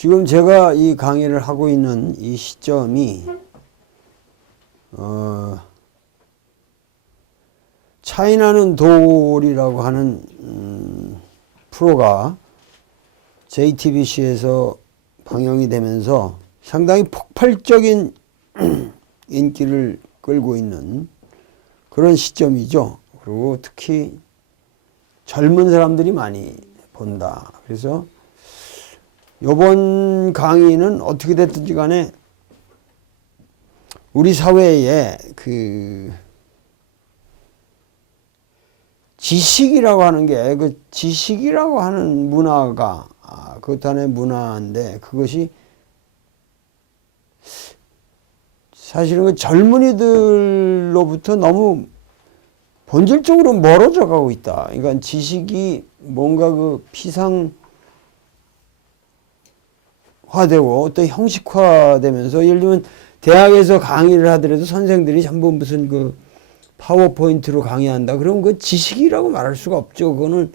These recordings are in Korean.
지금 제가 이 강의를 하고 있는 이 시점이 차이나는 돌이라고 하는 프로가 JTBC에서 방영이 되면서 상당히 폭발적인 인기를 끌고 있는 그런 시점이죠. 그리고 특히 젊은 사람들이 많이 본다. 그래서 이번 강의는 어떻게 됐든지 간에 우리 사회에 그 지식이라고 하는 게 그 지식이라고 하는 문화가 그것 하나의 문화인데 그것이 사실은 그 젊은이들로부터 너무 본질적으로 멀어져 가고 있다. 그러니까 지식이 뭔가 그 피상화되고 어떤 형식화되면서 예를 들면 대학에서 강의를 하더라도 선생들이 전부 무슨 그 파워포인트로 강의한다. 그럼 그 지식이라고 말할 수가 없죠. 그거는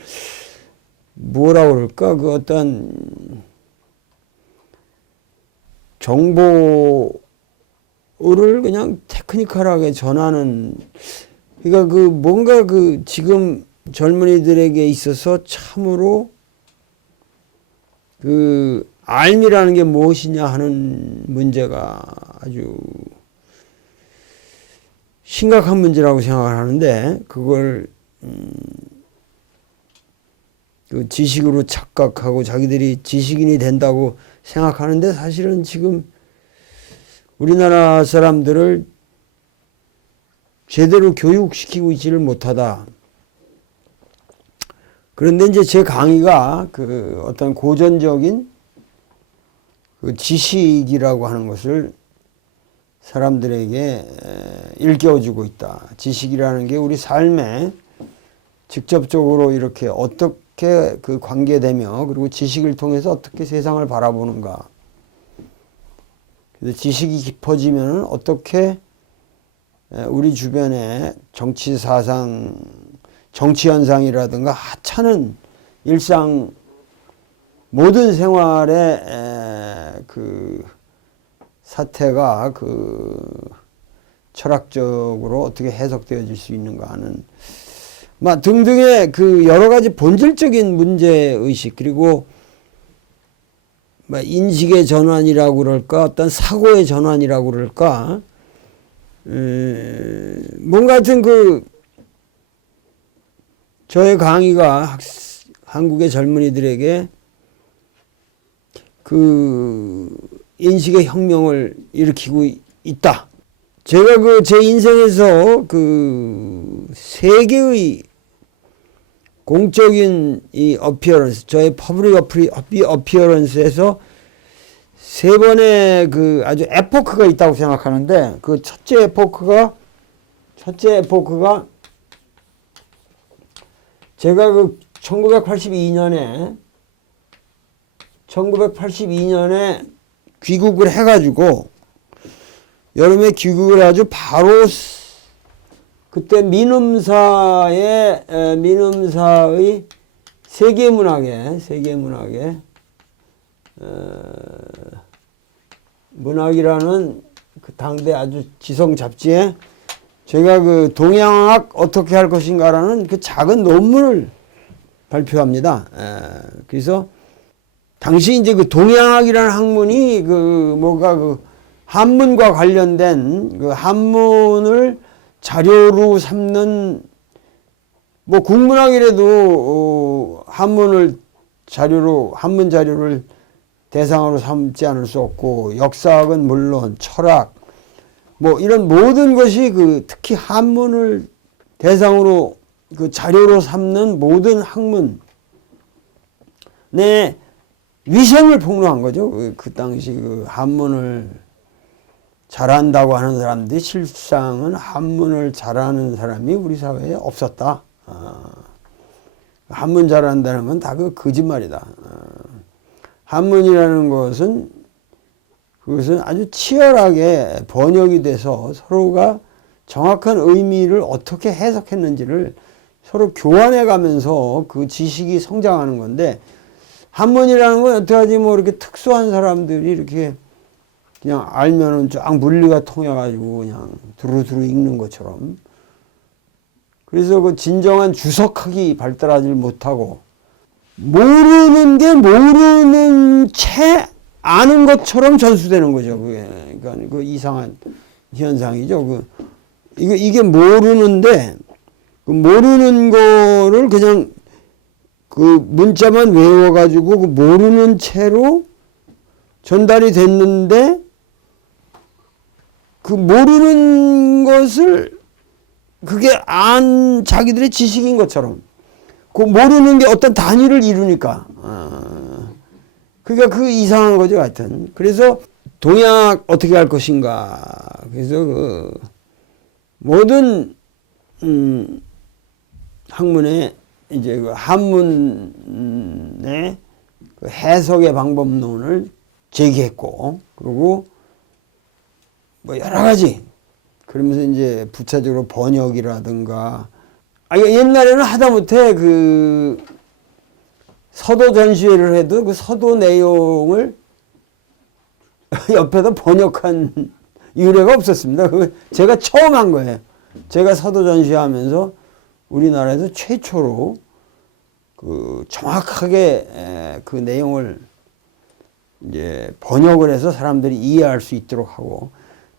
뭐라 그럴까? 그 어떤 정보를 그냥 테크니컬하게 전하는, 그러니까 그 뭔가 그 지금 젊은이들에게 있어서 참으로 그 알미라는 게 무엇이냐 하는 문제가 아주 심각한 문제라고 생각을 하는데, 그걸 그 지식으로 착각하고 자기들이 지식인이 된다고 생각하는데 사실은 지금 우리나라 사람들을 제대로 교육시키고 있지를 못하다. 그런데 이제 제 강의가 그 어떤 고전적인 그 지식이라고 하는 것을 사람들에게 일깨워주고 있다. 지식이라는 게 우리 삶에 직접적으로 이렇게 어떻게 그 관계되며, 그리고 지식을 통해서 어떻게 세상을 바라보는가. 그래서 지식이 깊어지면 어떻게 우리 주변에 정치 사상, 정치 현상이라든가 하찮은 일상 모든 생활의 그 사태가 그 철학적으로 어떻게 해석되어질 수 있는가 하는 등등의 그 여러 가지 본질적인 문제의식, 그리고 인식의 전환이라고 그럴까, 어떤 사고의 전환이라고 그럴까, 뭔가 하여튼 그 저의 강의가 한국의 젊은이들에게 그 인식의 혁명을 일으키고 있다. 제가 그 제 인생에서 그 세계의 공적인 이 어피어런스, 저의 퍼블릭 어피어런스에서 세 번의 그 아주 에포크가 있다고 생각하는데, 그 첫째 에포크가 제가 그 1982년에 귀국을 해가지고 여름에 귀국을 해가지고 바로 그때 민음사의 세계문학의 문학이라는 그 당대 아주 지성 잡지에 제가 그 동양학 어떻게 할 것인가라는 그 작은 논문을 발표합니다. 그래서 당시 이제 그 동양학이라는 학문이 그 뭐가 그 한문과 관련된 그 한문을 자료로 삼는, 뭐 국문학이라도 한문 자료를 대상으로 삼지 않을 수 없고, 역사학은 물론 철학 뭐 이런 모든 것이 그 특히 한문을 대상으로 그 자료로 삼는 모든 학문의 위선을 폭로한 거죠. 그 당시 그 한문을 잘한다고 하는 사람들이 실상은 한문을 잘하는 사람이 우리 사회에 없었다. 한문 잘한다는 건 다 그 거짓말이다. 한문이라는 것은 그것은 아주 치열하게 번역이 돼서 서로가 정확한 의미를 어떻게 해석했는지를 서로 교환해 가면서 그 지식이 성장하는 건데, 한문이라는 건 어떡하지 뭐 이렇게 특수한 사람들이 이렇게 그냥 알면은 쫙 물리가 통해가지고 그냥 두루두루 읽는 것처럼. 그래서 그 진정한 주석학이 발달하지 못하고 모르는 게 모르는 채 아는 것처럼 전수되는 거죠. 그게 그러니까 그 이상한 현상이죠. 이게 모르는데 그 모르는 거를 그냥 그 문자만 외워가지고 그 모르는 채로 전달이 됐는데 그 모르는 것을 그게 자기들의 지식인 것처럼 그 모르는 게 어떤 단위를 이루니까 그러니까 그 이상한 거죠, 하여튼. 그래서 동양 어떻게 할 것인가. 그래서 그 모든 학문에 이제 그 한문의 그 해석의 방법론을 제기했고, 그리고 뭐 여러 가지 그러면서 이제 부차적으로 번역이라든가 옛날에는 하다못해 그 서도 전시회를 해도 그 서도 내용을 옆에다 번역한 유래가 없었습니다. 그 제가 처음 한 거예요. 제가 서도 전시하면서 우리나라에서 최초로 그 정확하게 그 내용을 이제 번역을 해서 사람들이 이해할 수 있도록 하고,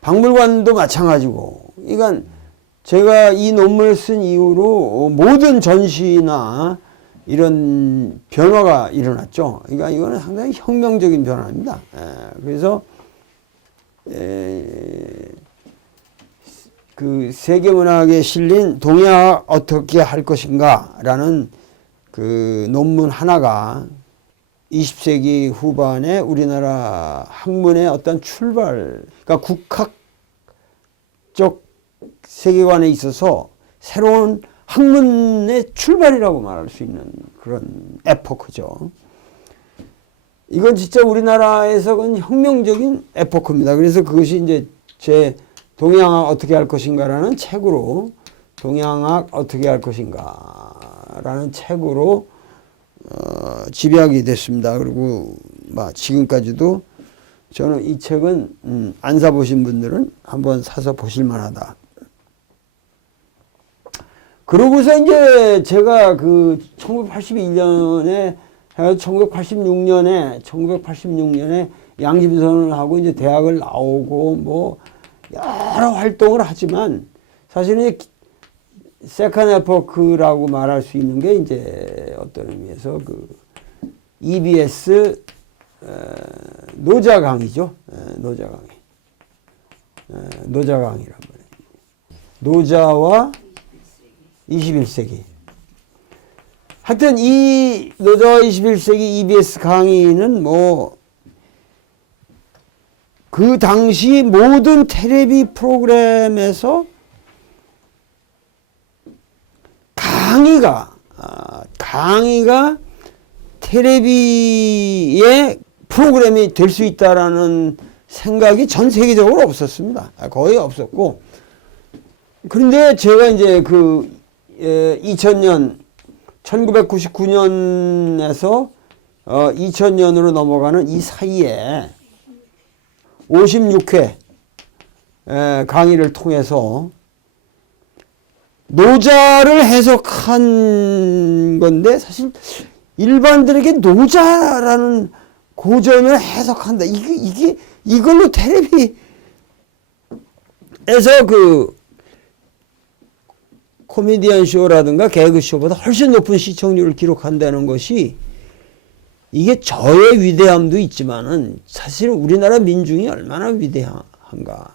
박물관도 마찬가지고. 그러니까 제가 이 논문을 쓴 이후로 모든 전시나 이런 변화가 일어났죠. 그러니까 이거는 상당히 혁명적인 변화입니다. 그래서 그 세계문학에 실린 동양학 어떻게 할 것인가라는 그 논문 하나가 20세기 후반에 우리나라 학문의 어떤 출발, 그러니까 국학적 세계관에 있어서 새로운 학문의 출발이라고 말할 수 있는 그런 에포크죠. 이건 진짜 우리나라에서는 혁명적인 에포크입니다. 그래서 그것이 이제 제 동양학 어떻게 할 것인가라는 책으로, 동양학 어떻게 할 것인가라는 책으로 집약이 됐습니다. 그리고 지금까지도 저는 이 책은 안 사보신 분들은 한번 사서 보실 만하다. 그러고서 이제 제가 그 1981년에 1986년에 양심선언을 하고 이제 대학을 나오고 뭐 여러 활동을 하지만 사실은 세컨 에포크라고 말할 수 있는 게 이제 어떤 의미에서 그 EBS 노자 강의죠. 노자 강의. 노자 강의란 말이에요. 노자와 21세기. 하여튼 이 노자와 21세기 EBS 강의는 뭐 그 당시 모든 텔레비 프로그램에서 강의가 텔레비의 프로그램이 될 수 있다라는 생각이 전 세계적으로 없었습니다. 거의 없었고. 그런데 제가 이제 그 2000년 1999년에서 2000년으로 넘어가는 이 사이에 56회 강의를 통해서 노자를 해석한 건데, 사실 일반들에게 노자라는 고전을 해석한다. 이걸로 텔레비에서 그 코미디언 쇼라든가 개그 쇼보다 훨씬 높은 시청률을 기록한다는 것이, 이게 저의 위대함도 있지만은 사실 우리나라 민중이 얼마나 위대한가.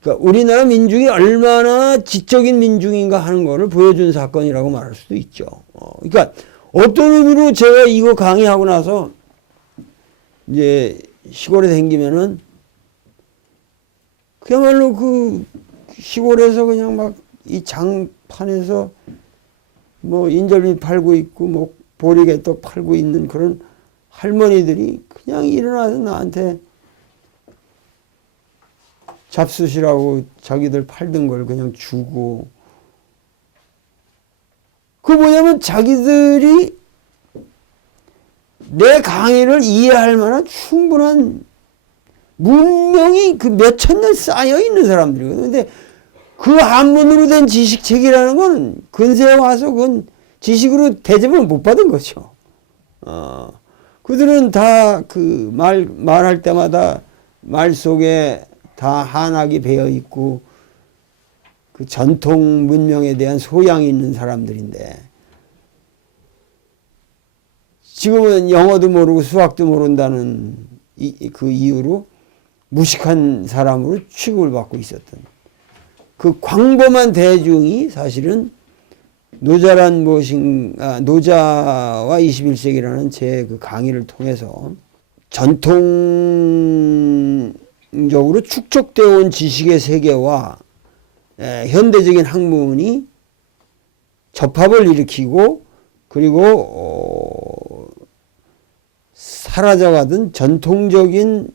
그러니까 우리나라 민중이 얼마나 지적인 민중인가 하는 것을 보여준 사건이라고 말할 수도 있죠. 그러니까 어떤 의미로 제가 이거 강의하고 나서 이제 시골에 다니면은 그야말로 그 시골에서 그냥 막 이 장판에서 뭐 인절미 팔고 있고 뭐 보리개떡 팔고 있는 그런 할머니들이 그냥 일어나서 나한테 잡수시라고 자기들 팔던 걸 그냥 주고, 그 뭐냐면 자기들이 내 강의를 이해할 만한 충분한 문명이 그 몇천 년 쌓여 있는 사람들이거든. 근데 그 한문으로 된 지식책이라는 건 근세에 와서 그건 지식으로 대접을 못 받은 거죠. 그들은 다 그 말할 때마다 말 속에 다 한학이 배어 있고 그 전통 문명에 대한 소양이 있는 사람들인데 지금은 영어도 모르고 수학도 모른다는 그 이유로 무식한 사람으로 취급을 받고 있었던 그 광범한 대중이 사실은 노자란 무엇인가, 노자와 21세기라는 제 그 강의를 통해서 전통적으로 축적되어 온 지식의 세계와 현대적인 학문이 접합을 일으키고 그리고 사라져가던 전통적인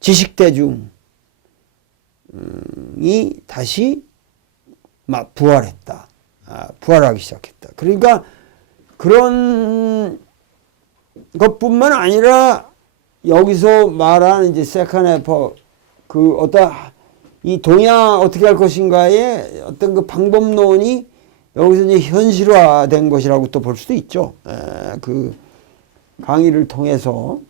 지식대중이 다시 막 부활했다. 부활하기 시작했다. 그러니까 그런 것뿐만 아니라 여기서 말하는 이제 세컨 에포 그 어떤 이 동양 어떻게 할 것인가의 어떤 그 방법론이 여기서 이제 현실화된 것이라고 또 볼 수도 있죠. 그 강의를 통해서.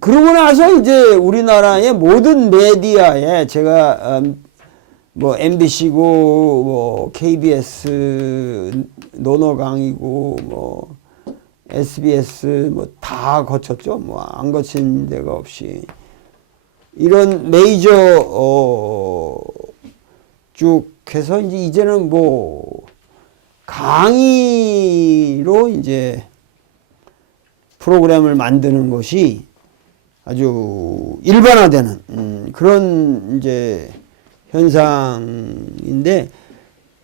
그러고 나서 이제 우리나라의 모든 메디아에 제가 뭐 MBC고 뭐 KBS 논어 강의고 뭐 SBS 뭐 다 거쳤죠. 뭐 안 거친 데가 없이 이런 메이저 쭉 해서 이제는 뭐 강의로 이제 프로그램을 만드는 것이 아주 일반화되는 그런 이제 현상인데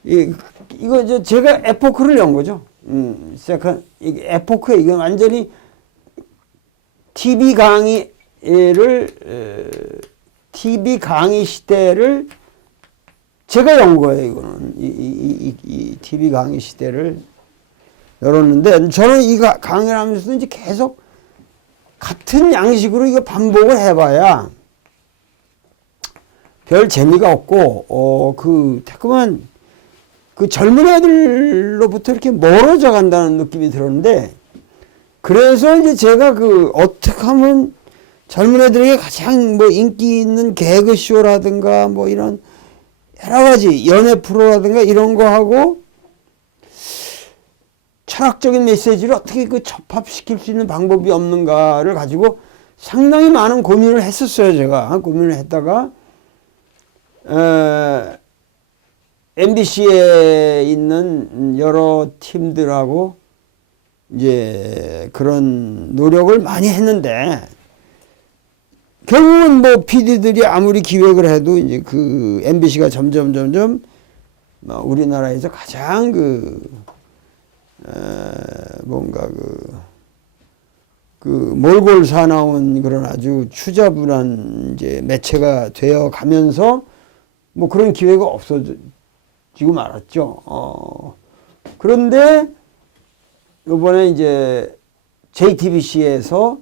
이거 제가 에포크를 연 거죠. 에포크에 이건 완전히 TV 강의 시대를 제가 연 거예요. 이거는 이 TV 강의 시대를 열었는데 저는 이 강의를 하면서도 이제 계속 같은 양식으로 이거 반복을 해봐야 별 재미가 없고 자꾸만 그 젊은 애들로부터 이렇게 멀어져 간다는 느낌이 들었는데 그래서 이제 제가 어떻게 하면 젊은 애들에게 가장 뭐 인기 있는 개그쇼라든가 뭐 이런 여러 가지 연애 프로라든가 이런 거 하고 철학적인 메시지를 어떻게 접합시킬 수 있는 방법이 없는가를 가지고 상당히 많은 고민을 했었어요. 제가 고민을 했다가 MBC에 있는 여러 팀들하고 이제 그런 노력을 많이 했는데 결국은 뭐 PD들이 아무리 기획을 해도 이제 그 MBC가 점점 우리나라에서 가장 뭔가 몰골 사나운 그런 아주 추자분한 이제 매체가 되어 가면서 뭐 그런 기회가 없어지고 말았죠. 그런데 이번에 이제 JTBC에서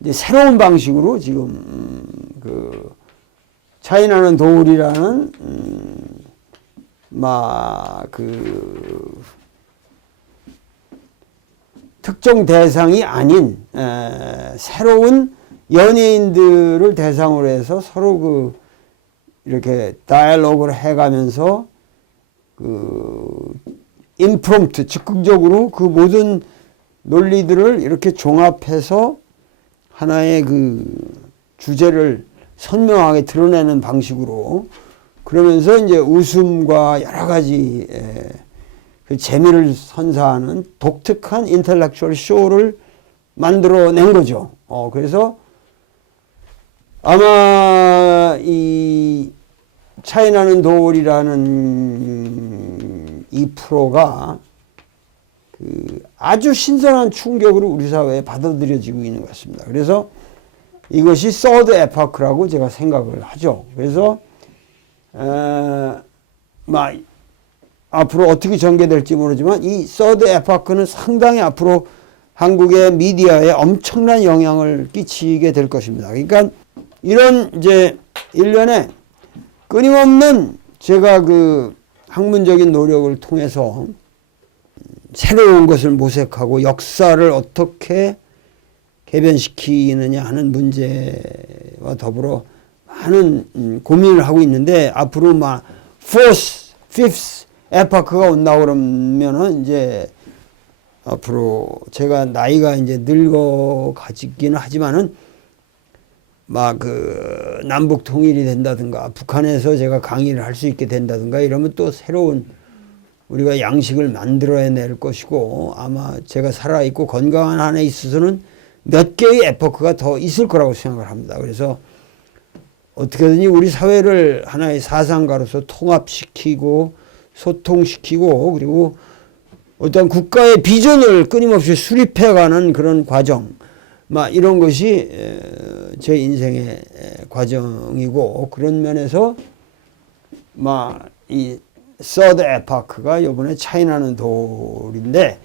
이제 새로운 방식으로 지금 차이나는 도울이라는 특정 대상이 아닌 새로운 연예인들을 대상으로 해서 서로 이렇게 다이얼로그를 해가면서 임프롬프트 즉흥적으로 그 모든 논리들을 이렇게 종합해서 하나의 주제를 선명하게 드러내는 방식으로 그러면서 이제 웃음과 여러 가지 그 재미를 선사하는 독특한 인텔렉츄얼 쇼를 만들어낸 거죠. 그래서 아마 이 차이나는 도울이라는 이 프로가 아주 신선한 충격으로 우리 사회에 받아들여지고 있는 것 같습니다. 그래서 이것이 서드 에파크라고 제가 생각을 하죠. 그래서 앞으로 어떻게 전개될지 모르지만 이 서드 에파크는 상당히 앞으로 한국의 미디어에 엄청난 영향을 끼치게 될 것입니다. 그러니까 이런 이제 일련의 끊임없는 제가 그 학문적인 노력을 통해서 새로운 것을 모색하고 역사를 어떻게 개변시키느냐 하는 문제와 더불어 많은 고민을 하고 있는데, 앞으로 막 fourth, fifth 에파크가 온다 그러면은 이제 앞으로 제가 나이가 이제 늙어가지기는 하지만은 막 그 남북 통일이 된다든가 북한에서 제가 강의를 할 수 있게 된다든가 이러면 또 새로운 우리가 양식을 만들어야 될 것이고, 아마 제가 살아있고 건강한 한에 있어서는 몇 개의 에포크가 더 있을 거라고 생각을 합니다. 그래서 어떻게든지 우리 사회를 하나의 사상가로서 통합시키고 소통시키고, 그리고 어떤 국가의 비전을 끊임없이 수립해가는 그런 과정, 막 이런 것이 제 인생의 과정이고, 그런 면에서 막 이 서드 에파크가 이번에 차이나는 돌인데,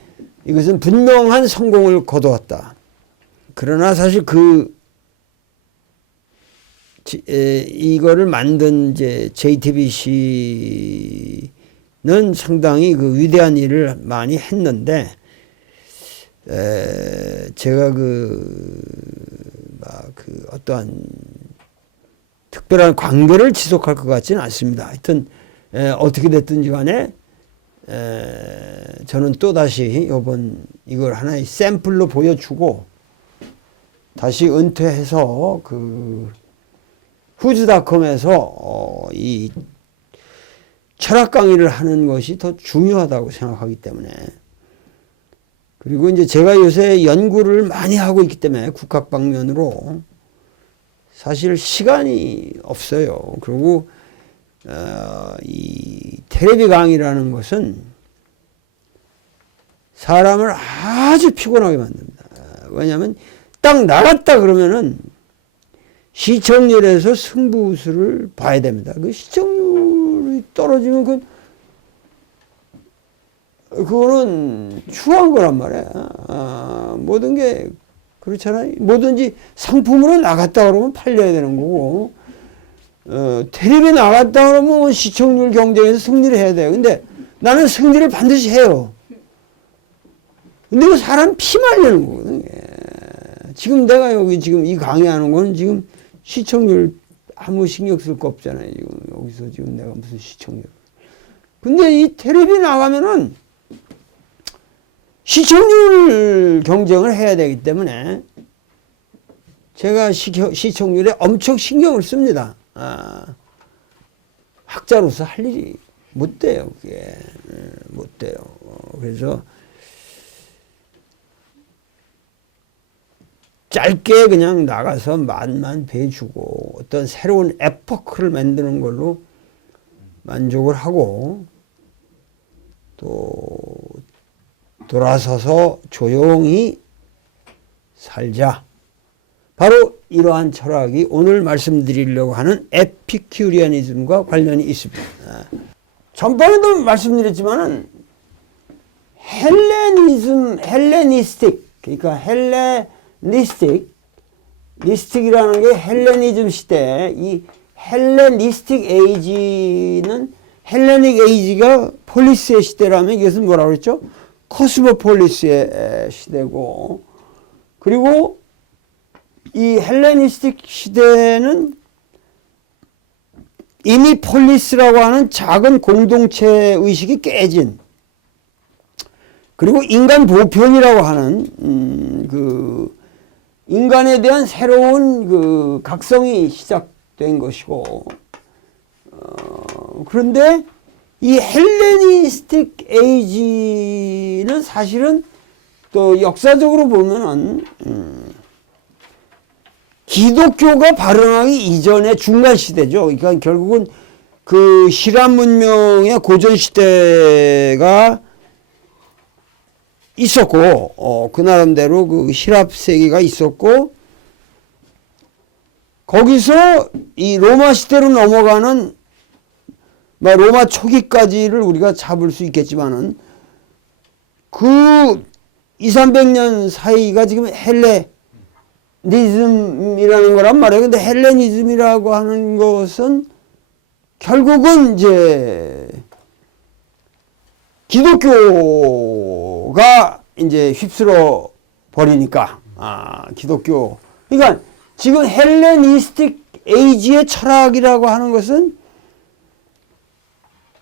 이것은 분명한 성공을 거두었다. 그러나 사실 이거를 만든 이제 JTBC는 상당히 그 위대한 일을 많이 했는데, 제가 어떠한 특별한 관계를 지속할 것 같지는 않습니다. 하여튼, 어떻게 됐든지 간에, 저는 또다시 이걸 하나의 샘플로 보여주고, 다시 은퇴해서 후즈닷컴에서 이 철학 강의를 하는 것이 더 중요하다고 생각하기 때문에, 그리고 이제 제가 요새 연구를 많이 하고 있기 때문에 국학 방면으로 사실 시간이 없어요. 그리고 이 텔레비 강의라는 것은 사람을 아주 피곤하게 만듭니다. 왜냐하면 딱 나갔다 그러면은 시청률에서 승부수를 봐야 됩니다. 그 시청률이 떨어지면 그거는 추한 거란 말이야. 모든 게 그렇잖아요. 뭐든지 상품으로 나갔다 그러면 팔려야 되는 거고, 텔레비에 나갔다 그러면 시청률 경쟁에서 승리를 해야 돼요. 근데 나는 승리를 반드시 해요. 근데 그 사람 피 말리는 거거든요. 지금 내가 지금 이 강의하는 거는 지금 시청률 아무 신경 쓸 거 없잖아요. 지금 여기서 지금 내가 무슨 시청률. 근데 이 텔레비 나가면은 시청률 경쟁을 해야 되기 때문에 제가 시청률에 엄청 신경을 씁니다. 학자로서 할 일이 못 돼요. 그게 못 돼요. 그래서 짧게 그냥 나가서 맛만 배주고 어떤 새로운 에포크를 만드는 걸로 만족을 하고, 또 돌아서서 조용히 살자. 바로 이러한 철학이 오늘 말씀드리려고 하는 에피큐리아니즘과 관련이 있습니다. 전번에도 말씀드렸지만은 헬레니스틱, 그러니까 리스틱이라는 게 헬레니즘 시대, 이 헬레니스틱 에이지는, 헬레닉 에이지가 폴리스의 시대라면 이것은 뭐라고 그랬죠? 코스모폴리스의 시대고, 그리고 이 헬레니스틱 시대는 이미 폴리스라고 하는 작은 공동체 의식이 깨진, 그리고 인간 보편이라고 하는 인간에 대한 새로운 각성이 시작된 것이고, 그런데 이 헬레니스틱 에이지는 사실은 또 역사적으로 보면은 기독교가 발흥하기 이전의 중간 시대죠. 그러니까 결국은 그 히람 문명의 고전 시대가 있었고, 그 나름대로 그 히랍 세계가 있었고, 거기서 이 로마 시대로 넘어가는, 로마 초기까지를 우리가 잡을 수 있겠지만은, 그 300년 사이가 지금 헬레니즘이라는 거란 말이에요. 근데 헬레니즘이라고 하는 것은 결국은 이제 기독교가 이제 휩쓸어 버리니까, 기독교. 그러니까 지금 헬레니스틱 에이지의 철학이라고 하는 것은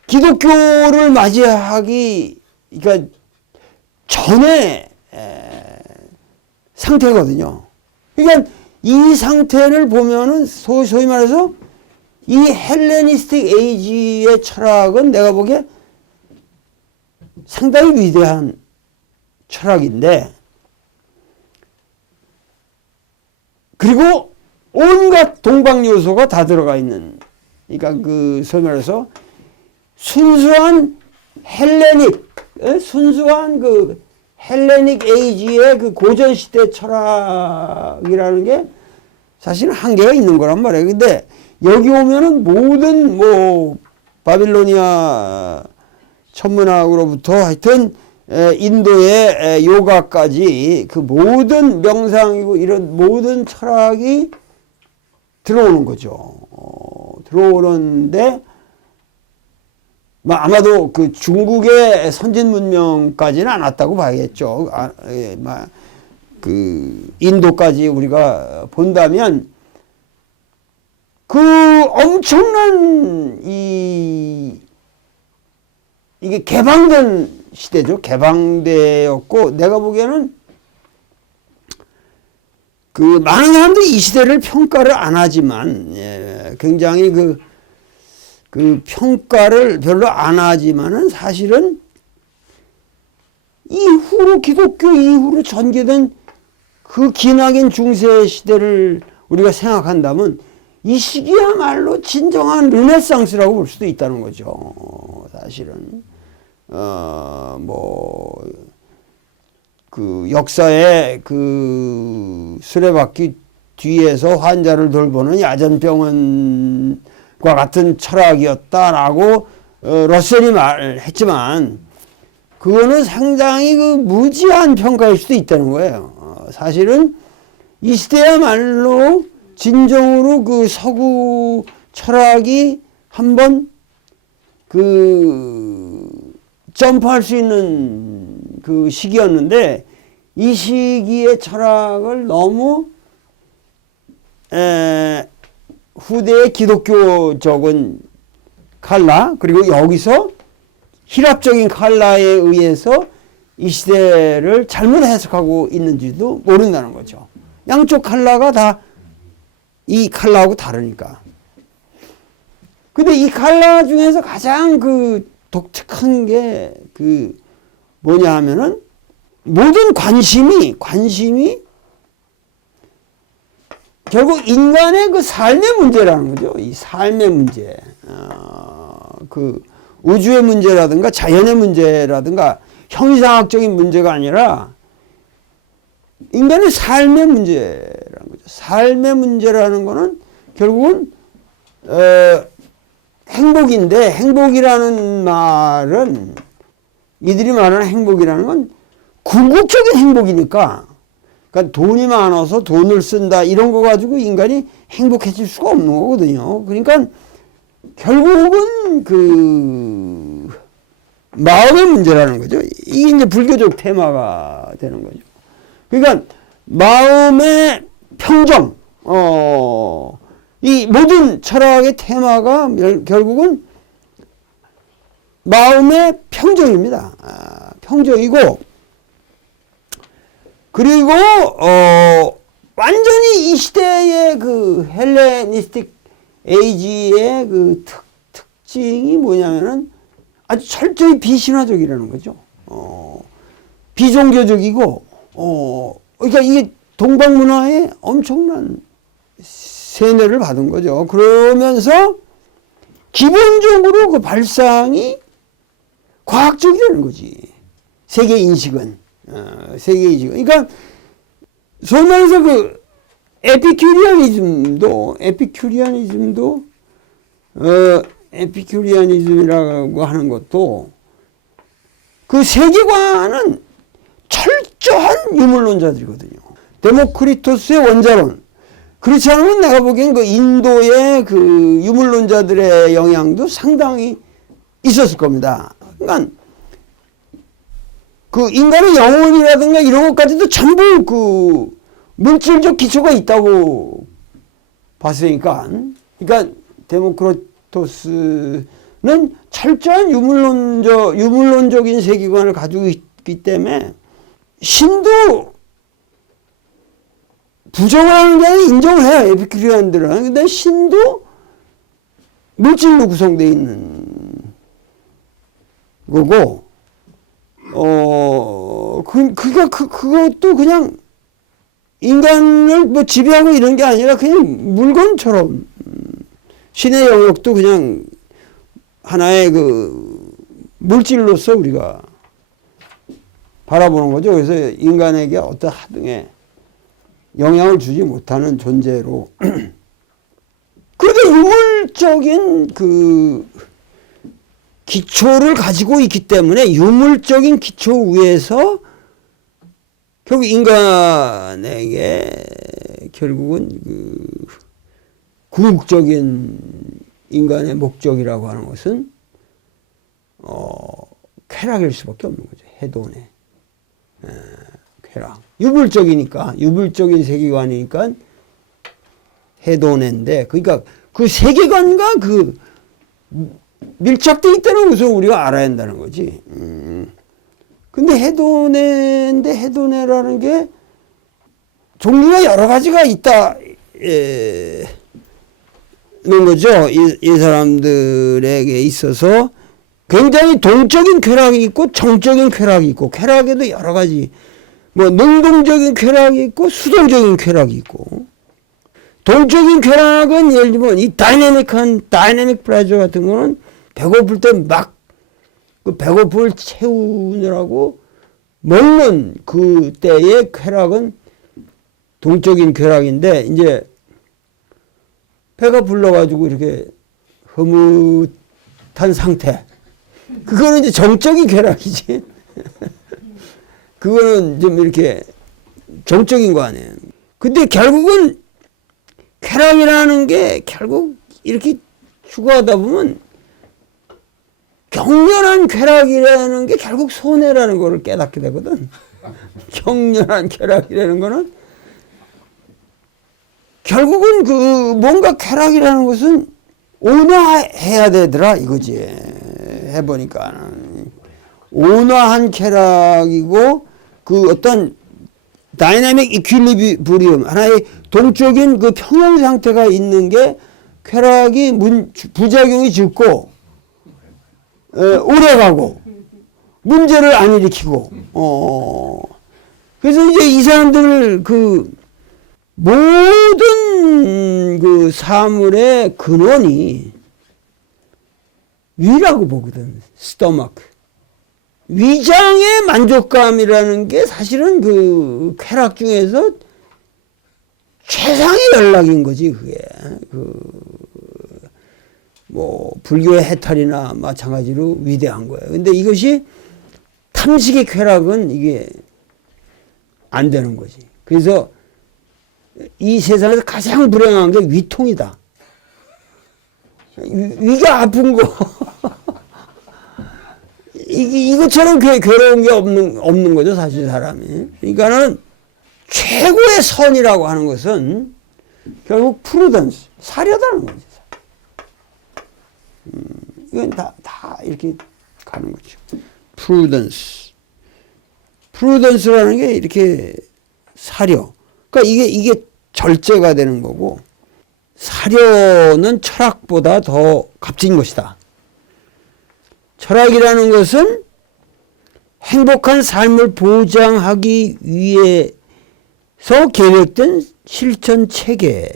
기독교를 맞이하기, 그러니까 전에 상태거든요. 그러니까 이 상태를 보면은 소위 말해서 이 헬레니스틱 에이지의 철학은 내가 보기에 상당히 위대한 철학인데, 그리고 온갖 동방 요소가 다 들어가 있는, 그러니까 그 소위 말해서 순수한 그 헬레닉 에이지의 그 고전 시대 철학이라는 게 사실은 한계가 있는 거란 말이에요. 근데 여기 오면은 모든 뭐 바빌로니아 천문학으로부터 하여튼 인도의 요가까지 그 모든 명상이고 이런 모든 철학이 들어오는 거죠. 들어오는데 아마도 그 중국의 선진 문명까지는 안 왔다고 봐야겠죠. 그 인도까지 우리가 본다면 그 엄청난 이게 개방된 시대죠. 개방되었고, 내가 보기에는 그 많은 사람들이 이 시대를 평가를 안 하지만, 굉장히 그 평가를 별로 안 하지만은 사실은 이후로 기독교 이후로 전개된 그 기나긴 중세 시대를 우리가 생각한다면 이 시기야말로 진정한 르네상스라고 볼 수도 있다는 거죠. 사실은 그 역사의 그 수레바퀴 뒤에서 환자를 돌보는 야전병원과 같은 철학이었다라고 러셀이 말했지만, 그거는 상당히 그 무지한 평가일 수도 있다는 거예요. 사실은 이 시대야말로 진정으로 그 서구 철학이 한번 그 점프할 수 있는 그 시기였는데, 이 시기의 철학을 너무 후대의 기독교적인 칼라, 그리고 여기서 희랍적인 칼라에 의해서 이 시대를 잘못 해석하고 있는지도 모른다는 거죠. 양쪽 칼라가 다 이 칼라하고 다르니까. 근데 이 칼라 중에서 가장 그 독특한 게 그 뭐냐 하면은, 모든 관심이 결국 인간의 그 삶의 문제라는 거죠. 이 삶의 문제. 그 우주의 문제라든가 자연의 문제라든가 형이상학적인 문제가 아니라 인간의 삶의 문제라는 거죠. 삶의 문제라는 거는 결국은 행복인데, 행복이라는 말은, 이들이 말하는 행복이라는 건 궁극적인 행복이니까, 그러니까 돈이 많아서 돈을 쓴다 이런 거 가지고 인간이 행복해질 수가 없는 거거든요. 그러니까 결국은 그 마음의 문제라는 거죠. 이게 이제 불교적 테마가 되는 거죠. 그러니까 마음의 평정, 이 모든 철학의 테마가 결국은 마음의 평정입니다. 평정이고, 그리고 완전히 이 시대의 그 헬레니스틱 에이지의 그 특징이 뭐냐면은 아주 철저히 비신화적이라는 거죠. 비종교적이고, 그러니까 이게 동방 문화에 엄청난 세뇌를 받은 거죠. 그러면서 기본적으로 그 발상이 과학적이라는 거지. 세계 인식은. 그러니까 소위 말해서 그 에피큐리아니즘이라고 하는 것도 그 세계관은 철저한 유물론자들이거든요. 데모크리토스의 원자론. 그렇지 않으면 내가 보기엔 그 인도의 그 유물론자들의 영향도 상당히 있었을 겁니다. 그러니까 그 인간의 영혼이라든가 이런 것까지도 전부 그 물질적 기초가 있다고 봤으니까. 그러니까 데모크리토스는 철저한 유물론적인 세계관을 가지고 있기 때문에 신도 부정하는 게 아니라 인정을 해요. 에피큐리안들은. 근데 신도 물질로 구성되어 있는 거고, 그것도 그냥 인간을 뭐 지배하고 이런 게 아니라 그냥 물건처럼, 신의 영역도 그냥 하나의 그 물질로서 우리가 바라보는 거죠. 그래서 인간에게 어떤 하등의 영향을 주지 못하는 존재로. 그런데 유물적인 그 기초를 가지고 있기 때문에 유물적인 기초 위에서 결국 인간에게 결국은 그 궁극적인 인간의 목적이라고 하는 것은 쾌락일 수밖에 없는 거죠. 해돈의 쾌락. 유물적이니까, 유물적인 세계관이니까 해돈인데, 그러니까 그 세계관과 그 밀착되어 있다는 것을 우리가 알아야 한다는 거지. 근데 해돈인데 해돈이라는 게 종류가 여러 가지가 있다는 거죠. 이 사람들에게 있어서 굉장히 동적인 쾌락이 있고 정적인 쾌락이 있고, 쾌락에도 여러 가지 뭐 능동적인 쾌락이 있고 수동적인 쾌락이 있고. 동적인 쾌락은 예를 들면 이 다이내믹 플레저 같은 거는 배고플 때 막 그 배고픔을 채우느라고 먹는 그 때의 쾌락은 동적인 쾌락인데, 이제 배가 불러가지고 이렇게 흐뭇한 상태, 그거는 이제 정적인 쾌락이지. 그거는 좀 이렇게 정적인 거 아니에요. 근데 결국은 쾌락이라는 게 결국 이렇게 추구하다 보면 격렬한 쾌락이라는 게 결국 손해라는 거를 깨닫게 되거든. 격렬한 쾌락이라는 거는 결국은 그 뭔가 쾌락이라는 것은 온화해야 되더라 이거지. 해보니까 온화한 쾌락이고, 그 어떤 다이내믹 이퀄리브리움, 하나의 동적인 그 평형 상태가 있는 게 쾌락이 부작용이 적고 오래가고 문제를 안 일으키고. 그래서 이제 이 사람들 그 모든 그 사물의 근원이 위라고 보거든. 스토마크. 위장의 만족감이라는 게 사실은 그 쾌락 중에서 최상의 연락인 거지, 그게. 뭐, 불교의 해탈이나 마찬가지로 위대한 거예요. 근데 이것이 탐식의 쾌락은 이게 안 되는 거지. 그래서 이 세상에서 가장 불행한 게 위통이다. 위가 아픈 거. 이것처럼 괴로운 게 없는 거죠, 사실 사람이. 그러니까는 최고의 선이라고 하는 것은 결국 프루던스, 사려다는 거죠. 이건 다 이렇게 가는 거죠. 프루던스라는 게 이렇게 사려. 그러니까 이게 절제가 되는 거고, 사려는 철학보다 더 값진 것이다. 철학이라는 것은 행복한 삶을 보장하기 위해서 계획된 실천 체계.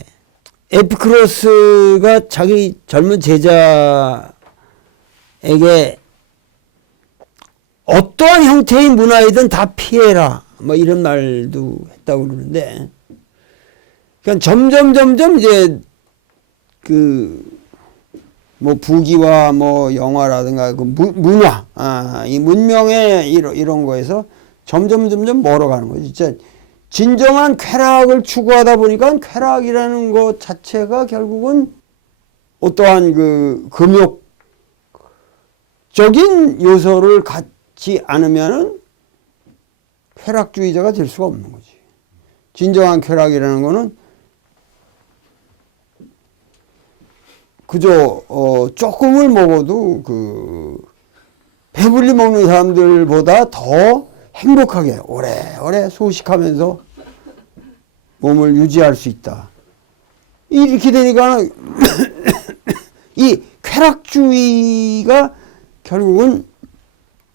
에피쿠로스가 자기 젊은 제자에게 어떠한 형태의 문화이든 다 피해라, 뭐 이런 말도 했다고 그러는데, 그러니까 점점 이제 뭐 부귀와 뭐 영화라든가 그 문화, 이 문명의 이런 거에서 점점 멀어가는 거죠. 진짜 진정한 쾌락을 추구하다 보니까 쾌락이라는 것 자체가 결국은 어떠한 그 금욕적인 요소를 갖지 않으면은 쾌락주의자가 될 수가 없는 거지. 진정한 쾌락이라는 거는 그저 조금을 먹어도 그 배불리 먹는 사람들보다 더 행복하게 오래오래 소식하면서 몸을 유지할 수 있다. 이렇게 되니까 이 쾌락주의가 결국은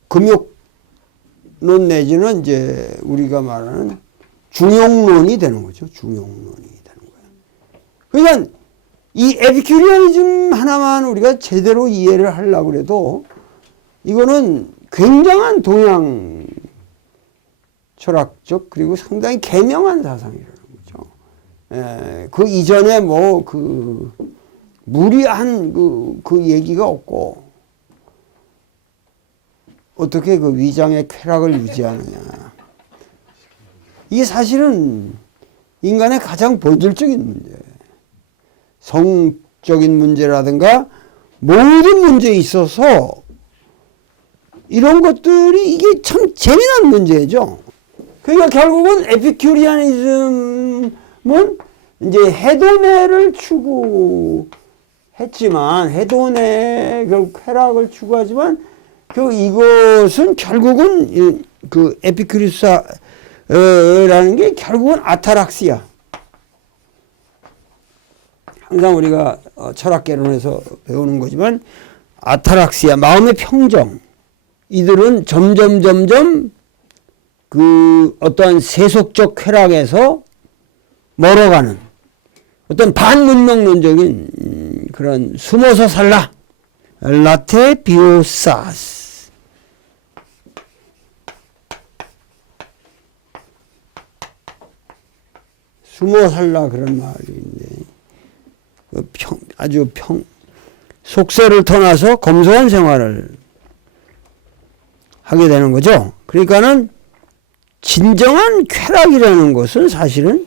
금욕론 내지는 이제 우리가 말하는 중용론이 되는 거죠. 중용론이 되는 거예요. 그러니까 이 에피큐리아니즘 하나만 우리가 제대로 이해를 하려고 해도 이거는 굉장한 동양 철학적 그리고 상당히 개명한 사상이라는 거죠. 그 이전에 뭐 그 무리한 그 얘기가 없고 어떻게 그 위장의 쾌락을 유지하느냐. 이게 사실은 인간의 가장 본질적인 문제예요. 성적인 문제라든가 모든 문제에 있어서 이런 것들이 이게 참 재미난 문제죠. 그러니까 결국은 에피큐리아니즘은 이제 해돈해를 추구했지만 해돈해 결국 쾌락을 추구하지만 이것은 결국은 그 에피큐리스라는 게 결국은 아타락시아. 항상 우리가 철학개론에서 배우는 거지만 아타락시아 마음의 평정. 이들은 점점 그 어떠한 세속적 쾌락에서 멀어가는 어떤 반문명론적인 그런 숨어서 살라. 라테 비오사스. 숨어 살라 그런 말인데 아주 속세를 떠나서 검소한 생활을 하게 되는 거죠. 그러니까는 진정한 쾌락이라는 것은 사실은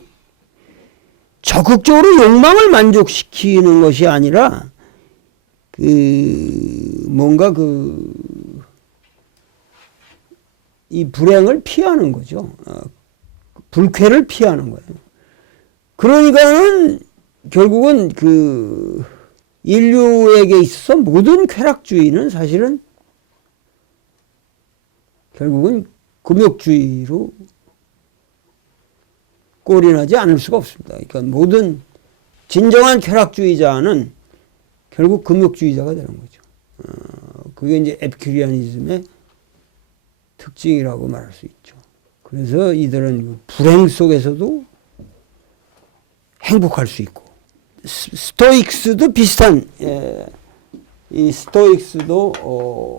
적극적으로 욕망을 만족시키는 것이 아니라 뭔가 이 불행을 피하는 거죠. 불쾌를 피하는 거예요. 그러니까는 결국은 인류에게 있어서 모든 쾌락주의는 사실은 결국은 금욕주의로 꼴이 나지 않을 수가 없습니다. 그러니까 모든 진정한 쾌락주의자는 결국 금욕주의자가 되는 거죠. 그게 이제 에피큐리아니즘의 특징이라고 말할 수 있죠. 그래서 이들은 불행 속에서도 행복할 수 있고, 스토익스도 비슷한, 이 스토익스도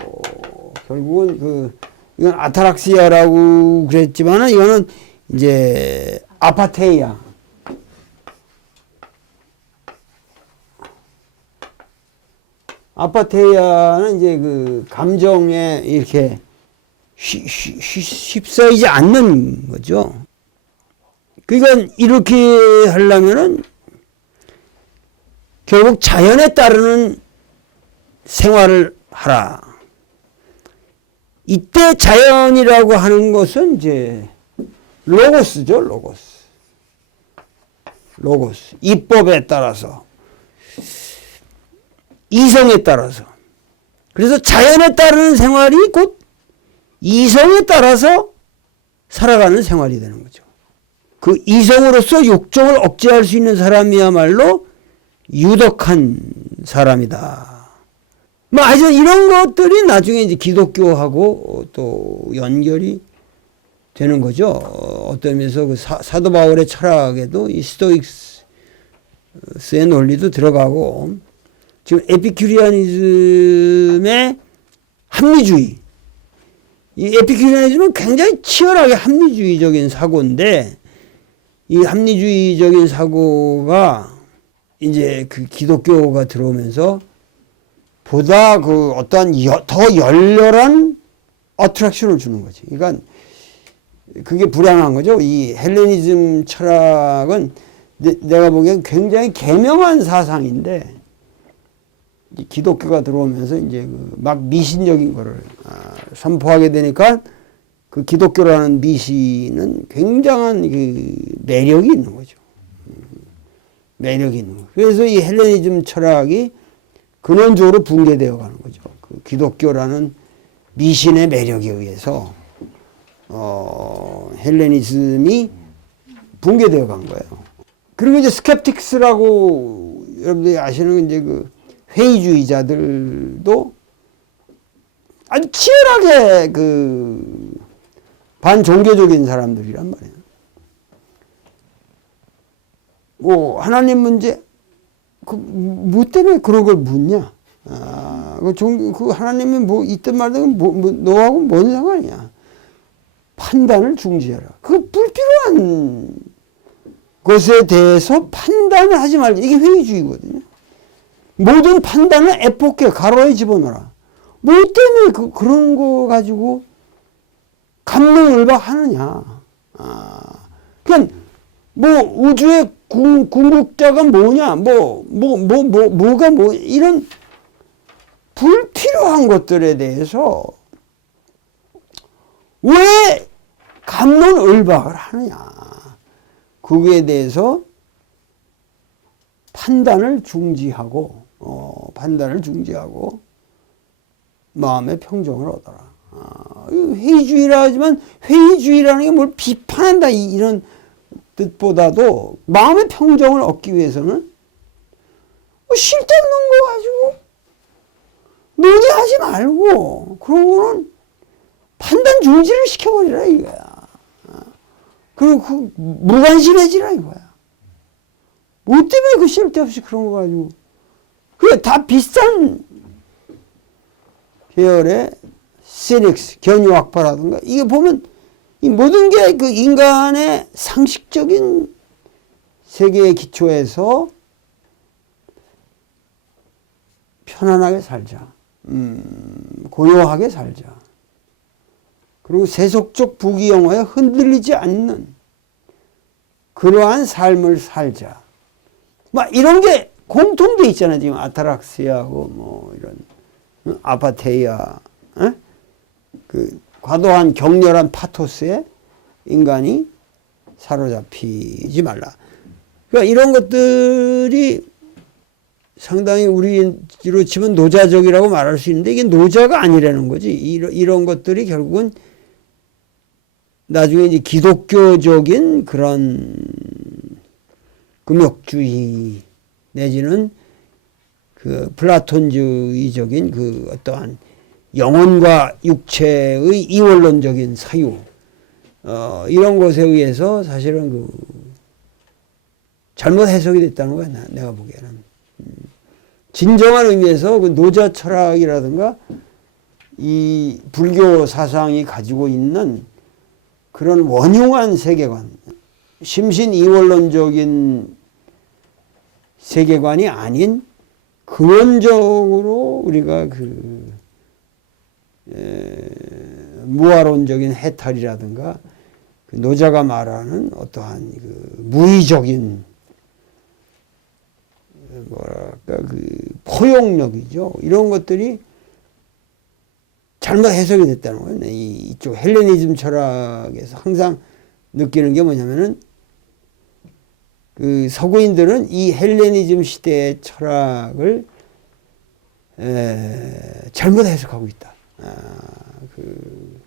결국은 이건 아타락시아라고 그랬지만은 이거는 이제 아파테이아. 아파테이아는 이제 그 감정에 이렇게 휩싸이지 않는 거죠. 그러니까 이렇게 하려면은 결국 자연에 따르는 생활을 하라. 이때 자연이라고 하는 것은 이제 로고스죠, 로고스. 이법에 따라서, 이성에 따라서. 그래서 자연에 따르는 생활이 곧 이성에 따라서 살아가는 생활이 되는 거죠. 그 이성으로서 욕정을 억제할 수 있는 사람이야말로 유덕한 사람이다. 뭐, 하여튼 이런 것들이 나중에 이제 기독교하고 또 연결이 되는 거죠. 어떤 면에서 그 사도 바울의 철학에도 이 스토익스의 논리도 들어가고, 지금 에피큐리아니즘의 합리주의. 이 에피큐리아니즘은 굉장히 치열하게 합리주의적인 사고인데, 이 합리주의적인 사고가 이제 그 기독교가 들어오면서 보다 그 어떠한 더 열렬한 어트랙션을 주는 거지. 그러니까 그게 불안한 거죠. 이 헬레니즘 철학은 내가 보기엔 굉장히 개명한 사상인데, 기독교가 들어오면서 이제 막 미신적인 거를 선포하게 되니까 그 기독교라는 미신은 굉장한 그 매력이 있는 거죠. 매력이 있는 거. 그래서 이 헬레니즘 철학이 근원적으로 붕괴되어 가는 거죠. 그 기독교라는 미신의 매력에 의해서 헬레니즘이 붕괴되어 간 거예요. 그리고 이제 스캡틱스라고 여러분들이 아시는 이제 그 회의주의자들도 아주 치열하게 그 반종교적인 사람들이란 말이에요. 뭐 하나님 문제 뭐 때문에 그런 걸 묻냐? 그 하나님이 뭐 있든 말든 너하고 뭔 상관이야? 판단을 중지해라. 그 불필요한 것에 대해서 판단을 하지 말자. 이게 회의주의거든요. 모든 판단을 에포케 가로에 집어넣어라. 뭐 때문에 그런 거 가지고 감론을박하느냐. 그냥 뭐 우주의 궁극자가 뭐냐, 뭐가 이런 불필요한 것들에 대해서 왜 감론을박을 하느냐. 그거에 대해서 판단을 중지하고 마음의 평정을 얻어라. 회의주의라 하지만 회의주의라는 게 뭘 비판한다 이런 뜻보다도 마음의 평정을 얻기 위해서는 쓸데없는 거 가지고 논의하지 말고 그런 거는 판단 중지를 시켜버리라 이거야. 그리고 무관심해지라 이거야. 뭐 때문에 그 쓸데없이 그런 거 가지고 그게 다 비싼 계열의 시닉스, 견유학파라든가 이게 보면 이 모든 게 그 인간의 상식적인 세계의 기초에서 편안하게 살자. 고요하게 살자. 그리고 세속적 부귀영화에 흔들리지 않는 그러한 삶을 살자. 막 이런 게 공통돼 있잖아요. 지금 아타락시아하고 뭐 이런 아파테이아, 그 과도한 격렬한 파토스에 인간이 사로잡히지 말라. 그러니까 이런 것들이 상당히 우리로 치면 노자적이라고 말할 수 있는데 이게 노자가 아니라는 거지. 이런 것들이 결국은 나중에 이제 기독교적인 그런 금욕주의 내지는 그 플라톤주의적인 그 어떠한 영혼과 육체의 이원론적인 사유, 이런 것에 의해서 사실은 그 잘못 해석이 됐다는 거야, 내가 보기에는. 진정한 의미에서 그 노자 철학이라든가 이 불교 사상이 가지고 있는 그런 원흉한 세계관, 심신이원론적인 세계관이 아닌 근원적으로 우리가 그 무아론적인 해탈이라든가 그 노자가 말하는 어떠한 그 무의적인 뭐랄까 그 포용력이죠. 이런 것들이 잘못 해석이 됐다는 거예요. 이쪽 헬레니즘 철학에서 항상 느끼는 게 뭐냐면은 그 서구인들은 이 헬레니즘 시대의 철학을 잘못 해석하고 있다. 그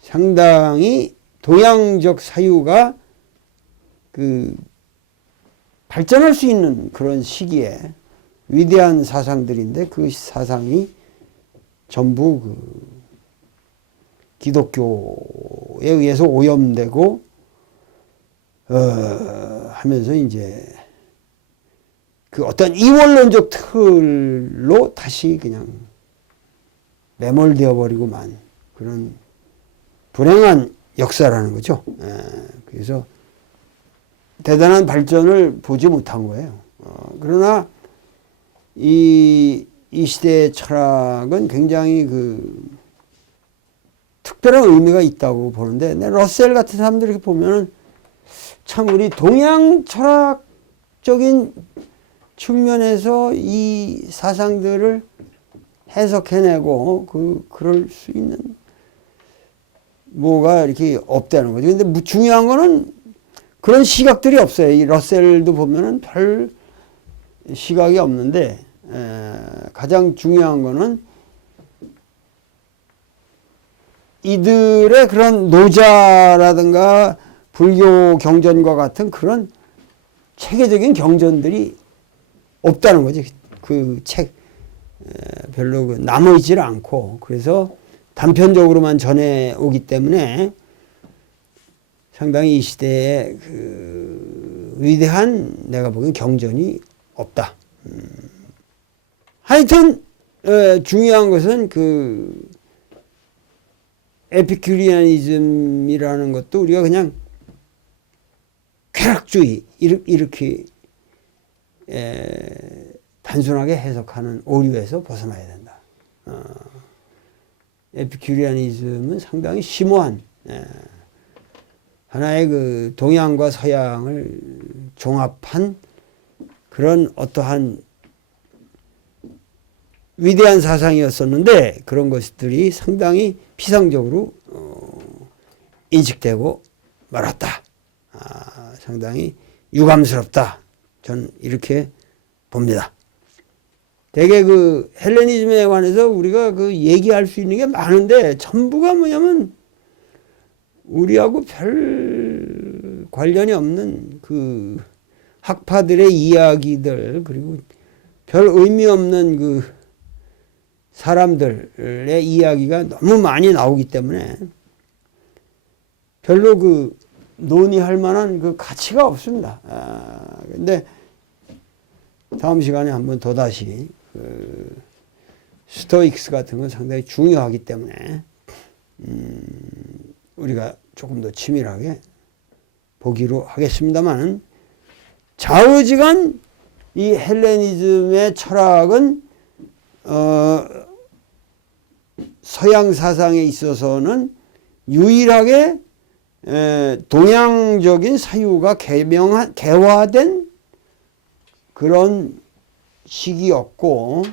상당히 동양적 사유가 그 발전할 수 있는 그런 시기에 위대한 사상들인데 그 사상이 전부 그 기독교에 의해서 오염되고 하면서 이제 그 어떤 이원론적 틀로 다시 그냥 매몰되어 버리고만 그런 불행한 역사라는 거죠. 그래서 대단한 발전을 보지 못한 거예요. 그러나 이 시대의 철학은 굉장히 그 특별한 의미가 있다고 보는데, 러셀 같은 사람들 이렇게 보면은 참 우리 동양 철학적인 측면에서 이 사상들을 해석해내고 그럴 수 있는 뭐가 이렇게 없다는 거죠. 근데 중요한 거는 그런 시각들이 없어요. 이 러셀도 보면은 별 시각이 없는데, 가장 중요한 거는 이들의 그런 노자라든가 불교 경전과 같은 그런 체계적인 경전들이 없다는 거지. 그 책 별로 남아있질 않고, 그래서 단편적으로만 전해 오기 때문에 상당히 이 시대에 그 위대한 내가 보기엔 경전이 없다. 하여튼 중요한 것은 그 에피큐리아니즘이라는 것도 우리가 그냥 쾌락주의 이렇게 단순하게 해석하는 오류에서 벗어나야 된다. 에피큐리아니즘은 상당히 심오한 하나의 그 동양과 서양을 종합한 그런 어떠한 위대한 사상이었었는데, 그런 것들이 상당히 피상적으로 인식되고 말았다. 상당히 유감스럽다. 전 이렇게 봅니다. 되게 그 헬레니즘에 관해서 우리가 그 얘기할 수 있는 게 많은데 전부가 뭐냐면 우리하고 별 관련이 없는 그 학파들의 이야기들, 그리고 별 의미 없는 그 사람들의 이야기가 너무 많이 나오기 때문에 별로 그 논의할 만한 그 가치가 없습니다. 근데 다음 시간에 한번 더다시 그 스토익스 같은 건 상당히 중요하기 때문에 우리가 조금 더 치밀하게 보기로 하겠습니다만, 좌우지간 이 헬레니즘의 철학은 서양 사상에 있어서는 유일하게 동양적인 사유가 개화된 그런 시기였고,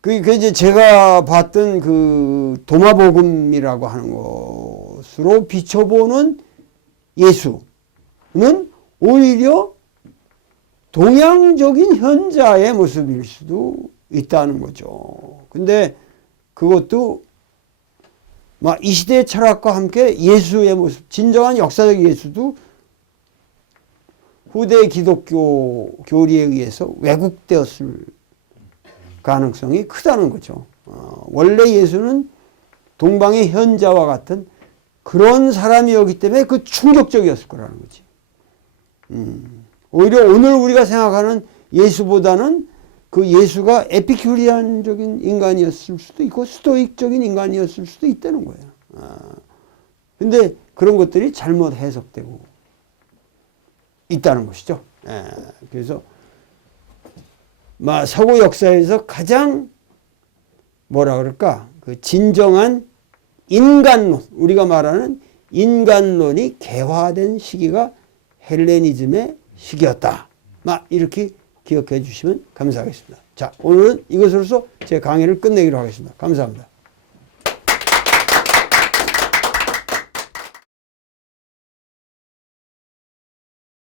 그 이제 제가 봤던 그 도마복음이라고 하는 것으로 비춰보는 예수는 오히려 동양적인 현자의 모습일 수도 있다는 거죠. 근데 그것도 막 이 시대의 철학과 함께 예수의 모습, 진정한 역사적 예수도 후대 기독교 교리에 의해서 왜곡되었을 가능성이 크다는 거죠. 원래 예수는 동방의 현자와 같은 그런 사람이었기 때문에 그 충격적이었을 거라는 거지. 오히려 오늘 우리가 생각하는 예수보다는 그 예수가 에피큐리안적인 인간이었을 수도 있고 스토익적인 인간이었을 수도 있다는 거예요. 근데 그런 것들이 잘못 해석되고 있다는 것이죠. 그래서 서구 역사에서 가장 뭐라 그럴까, 그 진정한 인간론, 우리가 말하는 인간론이 개화된 시기가 헬레니즘의 시기였다. 이렇게 기억해 주시면 감사하겠습니다. 자, 오늘은 이것으로서 제 강의를 끝내기로 하겠습니다. 감사합니다.